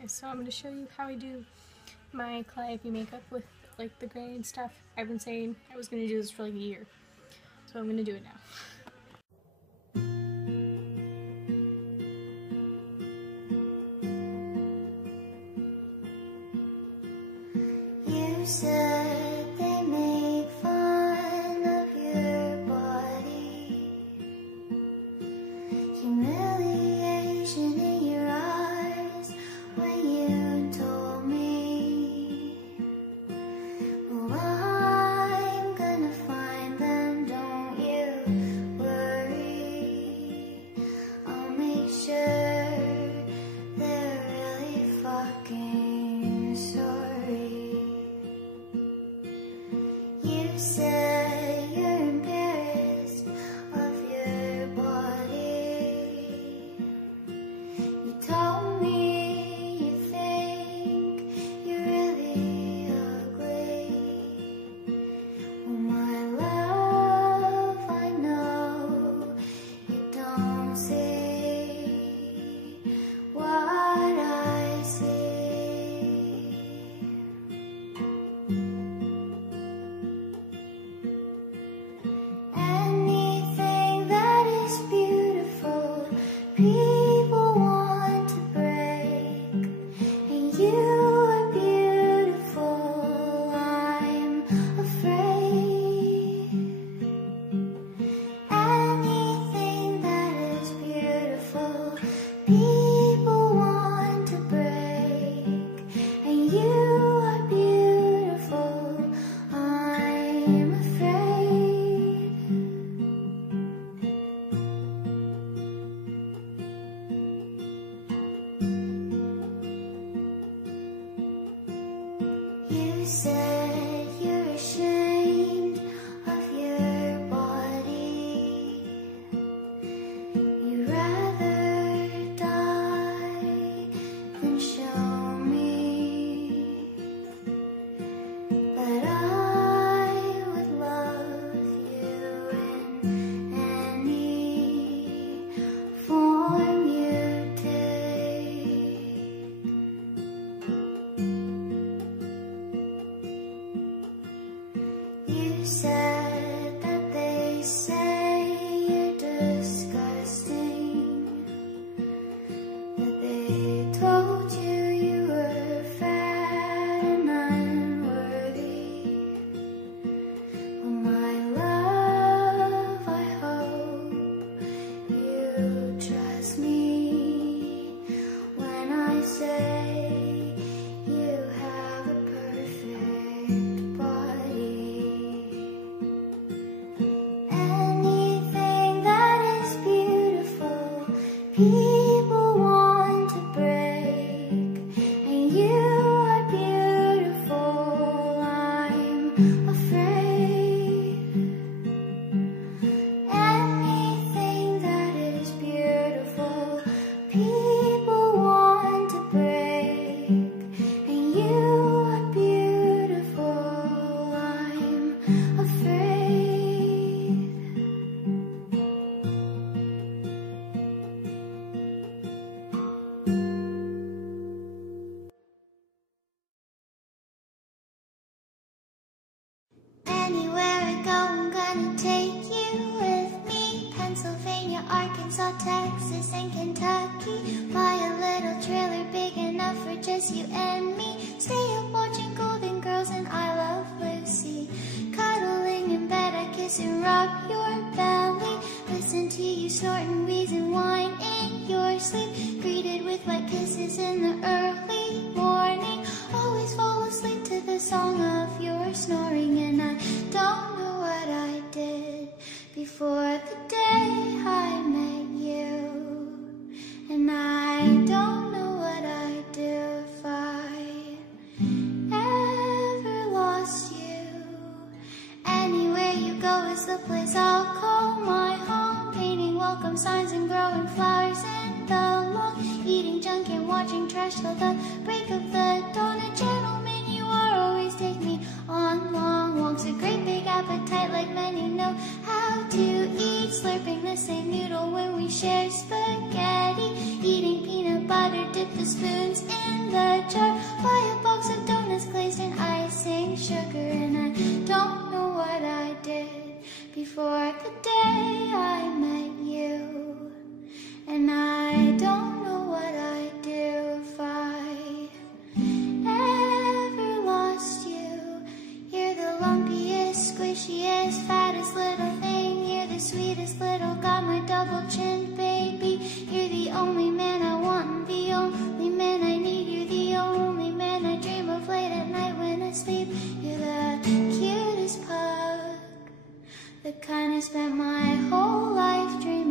guys, so I'm going to show you how I do my calliope makeup with like the gray and stuff. I've been saying I was going to do this for like a year, so I'm going to do it now. You said they make fun of your body, humiliation in your eyes when you told me. Well, I'm gonna find them, don't you worry. I'll make sure they're really fucking sorry. You say you're embarrassed of your body. You told me you think you're really ugly. Well, my love, I know you don't see what I see. Anything that is beautiful, people want to break. And you are beautiful, I'm afraid. Anything that is beautiful, people want to break. And you are beautiful, I'm afraid. You said you're ashamed of your body. You'd rather die than show me. But I would love you in any form you take. You said that they say you're disgusting, that they told you you were fat and unworthy. Well, my love, I hope you trust me when I say you have a perfect body. Anything that is beautiful, people want to break. And you are beautiful, I'm afraid. Anything that is beautiful, people want to break. And you are beautiful, I'm afraid. Anywhere I go, I'm gonna take you with me. Pennsylvania, Arkansas, Texas, and Kentucky. Buy a little trailer big enough for just you and me. Stay up watching Golden Girls and I Love Lucy. Cuddling in bed, I kiss and rub your belly. Listen to you snort and wheeze and whine in your sleep. Greeted with wet kisses in the early morning. Always fall asleep to the song of your snoring. And I don't know what I did before the day I met you. And I don't know what I'd do if I ever lost you. Anywhere you go is the place I'll call my home. Painting welcome signs and growing flowers in the lawn. Eating junk and watching trash till the break of the dawn. A gentleman you are, always take me on long walks. A great big appetite like men who know how to eat. Slurping the same noodle when we share spaghetti. Eating peanut butter, dip the spoons in the jar. Buy a box of donuts glazed in icing sugar. And I don't know what I did before the day I met you. And I don't know what I'd do if I ever lost you. You're the lumpiest, squishiest, fattest little thing. You're the sweetest little, got my double chin, baby. You're the only man I want and the only man I need. You're the only man I dream of late at night when I sleep. You're the cutest pug, the kind I spent my whole life dreaming.